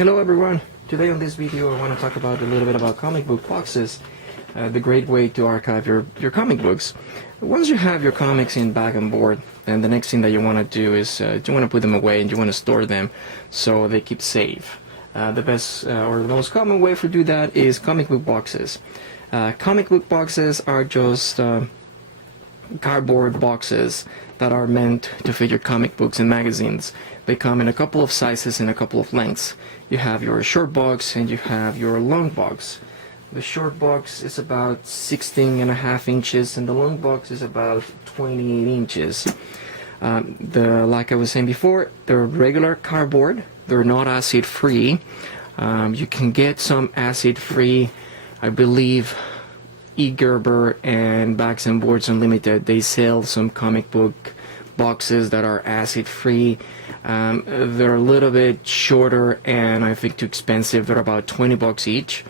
Hello everyone! Today on this video I want to talk about a little bit about comic book boxes, the great way to archive your comic books. Once you have your comics in bag and board, then the next thing that you want to do is you want to put them away and you want to store them so they keep safe. The best or the most common way to do that is comic book boxes. Comic book boxes are just cardboard boxes that are meant to fit your comic books and magazines. They come in a couple of sizes and a couple of lengths. You have your short box and you have your long box. The short box is about 16.5 inches and the long box is about 28 inches. Like I was saying before, they're regular cardboard. They're not acid free. You can get some acid free, I believe. E. Gerber and Bags and Boards Unlimited, they sell some comic book boxes that are acid free. They're a little bit shorter and I think too expensive. They're about 20 bucks each.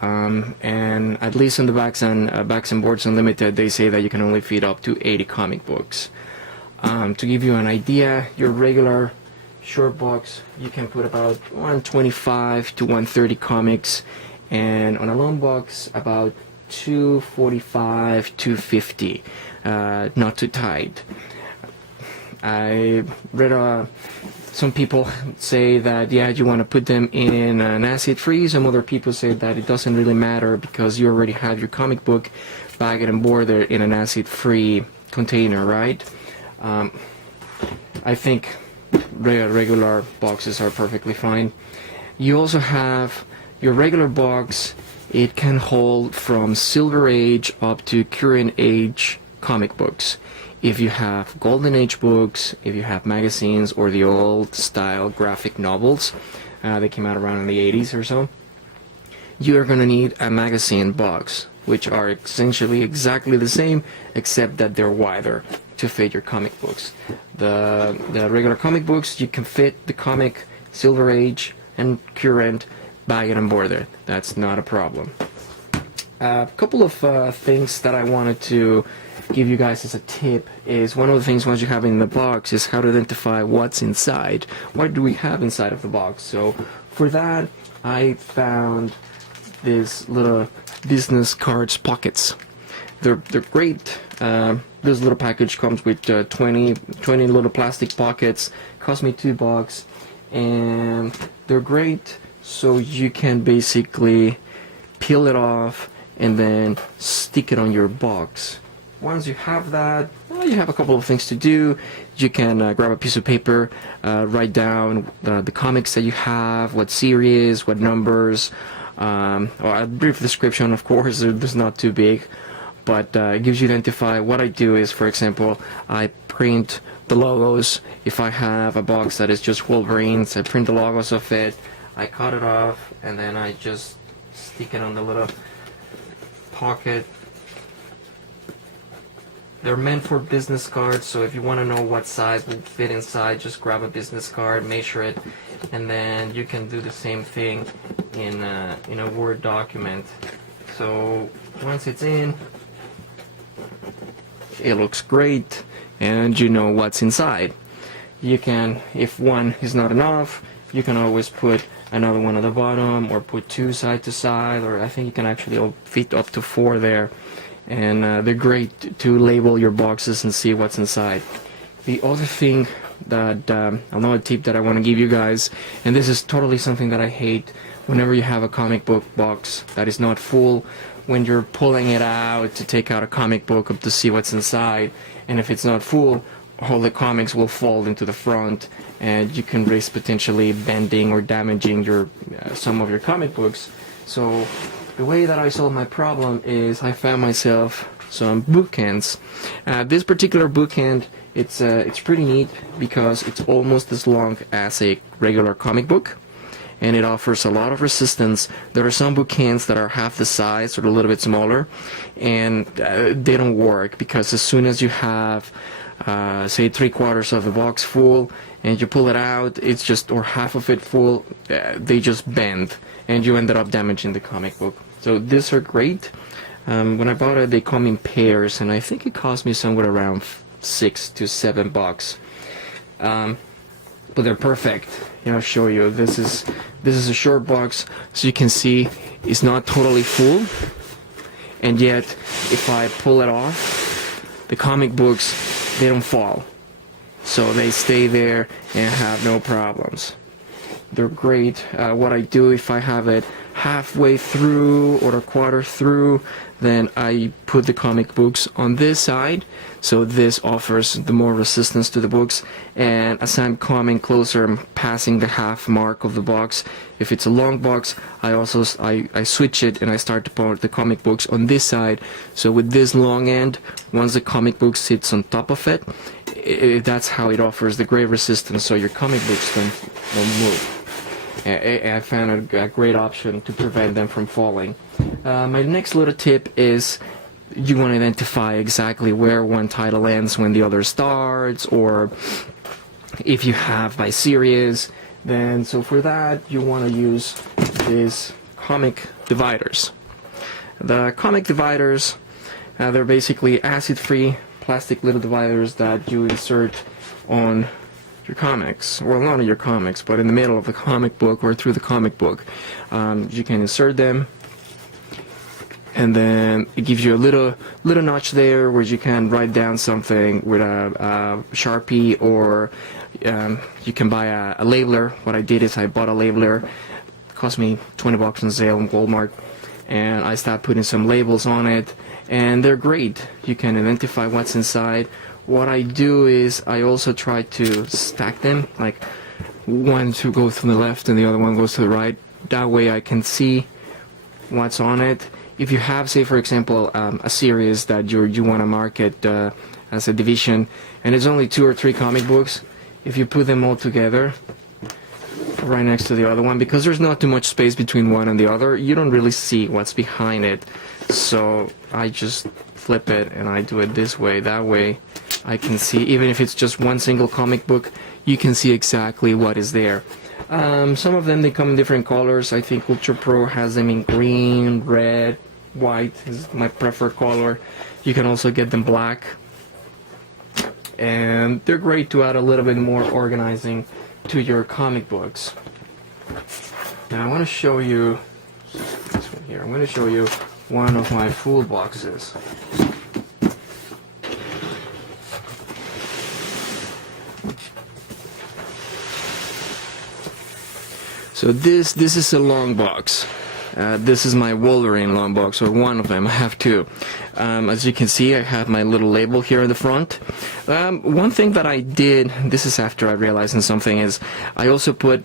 And at least in the Bags and Boards Unlimited, they say that you can only fit up to 80 comic books. To give you an idea, your regular short box, you can put about 125 to 130 comics, and on a long box about 245, 250, not too tight. I read some people say that you want to put them in an acid free. Some other people say that it doesn't really matter because you already have your comic book bagged and boarded in an acid free container, right? I think regular boxes are perfectly fine. You also have your regular box. It can hold from Silver Age up to current age comic books. If you have Golden Age books, if you have magazines or the old style graphic novels, they came out around in the 80s or so, you're going to need a magazine box, which are essentially exactly the same, except that they're wider to fit your comic books. The regular comic books, you can fit the comic Silver Age and current bagged and boarded. That's not a problem. A couple of things that I wanted to give you guys as a tip is, one of the things once you have it in the box is how to identify what's inside. What do we have inside of the box? So for that, I found these little business cards pockets. They're great. This little package comes with 20 little plastic pockets. Cost me $2, and they're great. So you can basically peel it off and then stick it on your box. Once you have that, well, you have a couple of things to do. You can grab a piece of paper, write down the comics that you have, what series, what numbers, or a brief description, of course. It's not too big, but it gives you to identify. What I do is, for example, I print the logos. If I have a box that is just Wolverines, I print the logos of it. I cut it off and then I just stick it on the little pocket. They're meant for business cards, so if you want to know what size will fit inside, just grab a business card, measure it, and then you can do the same thing in a Word document. So once it's in, it looks great and you know what's inside. You can, if one is not enough, you can always put another one at the bottom, or put two side to side, or I think you can actually fit up to 4 there. And they're great to label your boxes and see what's inside. The other thing that, another tip that I want to give you guys, and this is totally something that I hate, whenever you have a comic book box that is not full, when you're pulling it out to take out a comic book up to see what's inside, and if it's not full, all the comics will fall into the front and you can risk potentially bending or damaging your some of your comic books. So the way that I solved my problem is I found myself some bookends. This particular bookend, it's pretty neat because it's almost as long as a regular comic book, and it offers a lot of resistance. There are some bookends that are half the size or a little bit smaller, and they don't work because as soon as you have say 3/4 of the box full and you pull it out, it's just, or half of it full, they just bend and you ended up damaging the comic book. So these are great. When I bought it, they come in pairs and I think it cost me somewhere around $6 to $7. but they're perfect. I'll show you. This is a short box, so you can see it's not totally full, and yet if I pull it off, the comic books, they don't fall, so they stay there and have no problems. They're great. What I do, if I have it halfway through or a quarter through, then I put the comic books on this side, so this offers the more resistance to the books, and as I'm coming closer, I'm passing the half mark of the box. If it's a long box, I switch it and I start to put the comic books on this side, so with this long end, once the comic book sits on top of it, that's how it offers the great resistance, so your comic books don't move. I found a great option to prevent them from falling. My next little tip is you want to identify exactly where one title ends when the other starts, or if you have by series, then so for that you want to use these comic dividers. The comic dividers, they're basically acid-free plastic little dividers that you insert on your comics, well, not on your comics, but in the middle of the comic book or through the comic book. You can insert them, and then it gives you a little notch there where you can write down something with a Sharpie, or you can buy a labeler. What I did is I bought a labeler. It cost me $20 on sale in Walmart, and I started putting some labels on it, and they're great. You can identify what's inside. What I do is I also try to stack them, like one to go to the left and the other one goes to the right. That way I can see what's on it. If you have, say for example, a series that you want to market as a division, and it's only 2 or 3 comic books, if you put them all together right next to the other one, because there's not too much space between one and the other, you don't really see what's behind it. So I just flip it and I do it this way. That way I can see, even if it's just one single comic book, you can see exactly what is there. Some of them, they come in different colors. I think Ultra Pro has them in green, red, white is my preferred color. You can also get them black, and they're great to add a little bit more organizing to your comic books. Now I want to show you this one here. I'm going to show you one of my full boxes. So this is a long box. This is my Wolverine long box, or one of them. I have 2. As you can see, I have my little label here in the front. One thing that I did, this is after I realized something, is I also put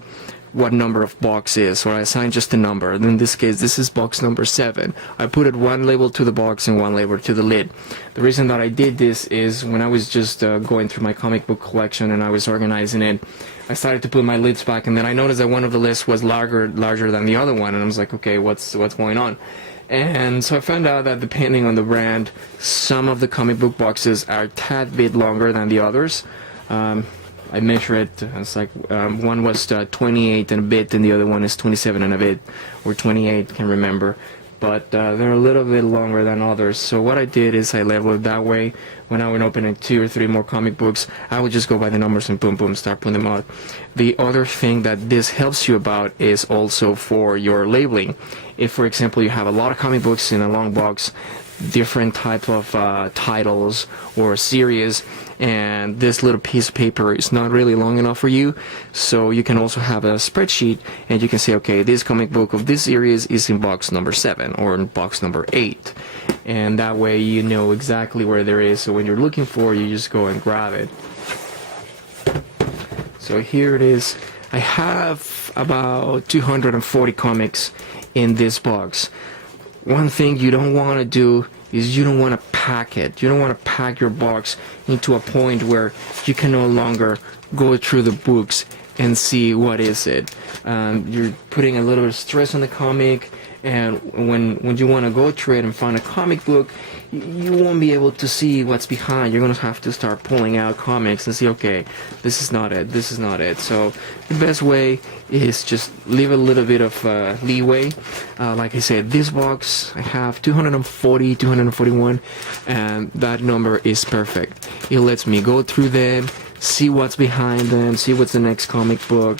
what number of box is, or I assigned just a number. In this case, this is box number 7. I put it one label to the box and one label to the lid. The reason that I did this is when I was just going through my comic book collection and I was organizing it, I started to put my lids back, and then I noticed that one of the lists was larger than the other one, and I was like, okay, what's going on? And so I found out that depending on the brand, some of the comic book boxes are a tad bit longer than the others. I measured it. It's like one was 28 and a bit, and the other one is 27 and a bit, or 28, can't remember. But they're a little bit longer than others. So what I did is I labeled it that way. When I would open 2 or 3 more comic books, I would just go by the numbers and boom, boom, start putting them out. The other thing that this helps you about is also for your labeling. If, for example, you have a lot of comic books in a long box, different type of titles or series, and this little piece of paper is not really long enough for you, so you can also have a spreadsheet and you can say, okay, this comic book of this series is in box number 7 or in box number 8, and that way you know exactly where there is, so when you're looking for it, you just go and grab it. So here it is. I have about 240 comics in this box. One thing you don't want to do is you don't want to pack it. You don't want to pack your box into a point where you can no longer go through the books and see what is it. You're putting a little bit of stress on the comic, and when you want to go through it and find a comic book, you won't be able to see what's behind. You're going to have to start pulling out comics and see, okay, this is not it, this is not it. So the best way is just leave a little bit of leeway. Like I said, this box, I have 240, 241, and that number is perfect. It lets me go through them, see what's behind them, see what's the next comic book,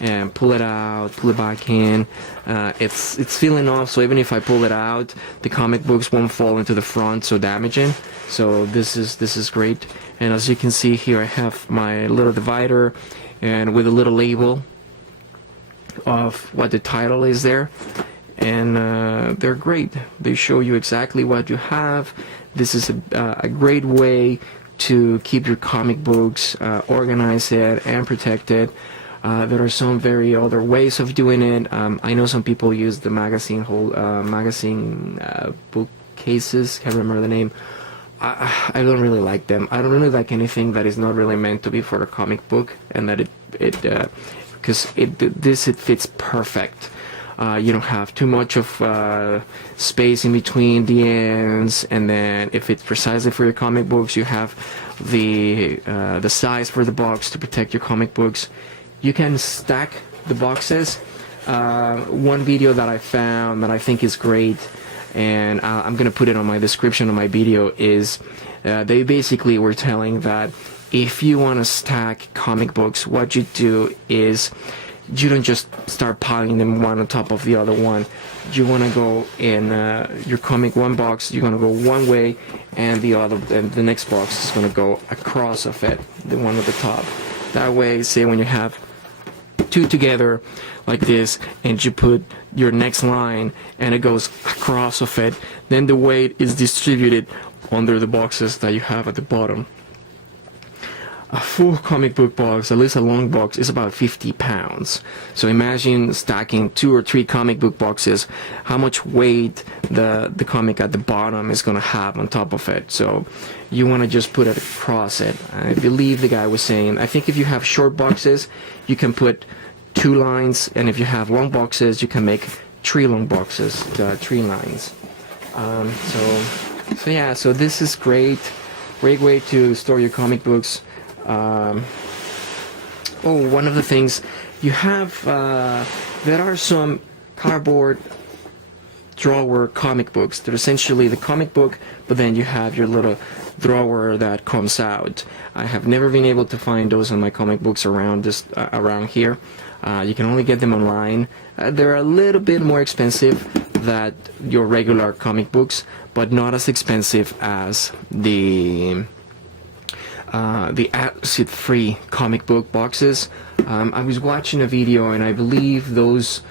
and pull it out, pull it back in. It's feeling off, so even if I pull it out, the comic books won't fall into the front, so damaging. So this is great. And as you can see here, I have my little divider, and with a little label of what the title is there. And they're great. They show you exactly what you have. This is a great way to keep your comic books organized and protected. There are some very other ways of doing it. I know some people use the magazine bookcases. Can't remember the name. I don't really like them. I don't really like anything that is not really meant to be for a comic book, and that because it fits perfect. You don't have too much of space in between the ends, and then if it's precisely for your comic books, you have the size for the box to protect your comic books. You can stack the boxes. One video that I found that I think is great, and I'm gonna put it on my description of my video, is they basically were telling that if you want to stack comic books, what you do is you don't just start piling them one on top of the other one. You want to go in your comic one box, you're going to go one way, and the next box is going to go across of it, the one at the top. That way, say when you have two together like this, and you put your next line and it goes across of it, then the weight is distributed under the boxes that you have at the bottom. A full comic book box, at least a long box, is about 50 pounds. So imagine stacking 2 or 3 comic book boxes, how much weight the comic at the bottom is going to have on top of it. So you want to just put it across it. I believe the guy was saying, I think if you have short boxes, you can put 2 lines, and if you have long boxes, you can make 3 long boxes, 3 lines. So yeah, so this is great way to store your comic books. One of the things you have, there are some cardboard drawer comic books. They're essentially the comic book, but then you have your little drawer that comes out. I have never been able to find those in my comic books around here. You can only get them online. They're a little bit more expensive than your regular comic books, but not as expensive as the acid-free comic book boxes. I was watching a video, and I believe those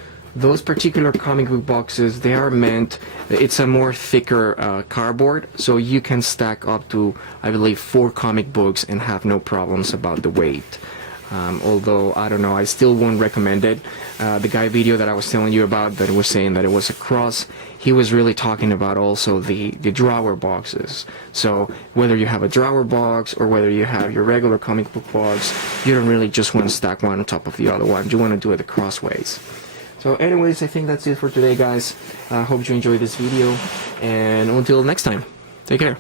particular comic book boxes, they are meant, it's a more thicker cardboard, so you can stack up to, I believe, 4 comic books and have no problems about the weight. Although, I don't know, I still won't recommend it. The guy video that I was telling you about that was saying that it was a cross, he was really talking about also the drawer boxes. So whether you have a drawer box or whether you have your regular comic book box, you don't really just want to stack one on top of the other one. You want to do it the crossways. So anyways, I think that's it for today, guys. I hope you enjoyed this video, and until next time, take care.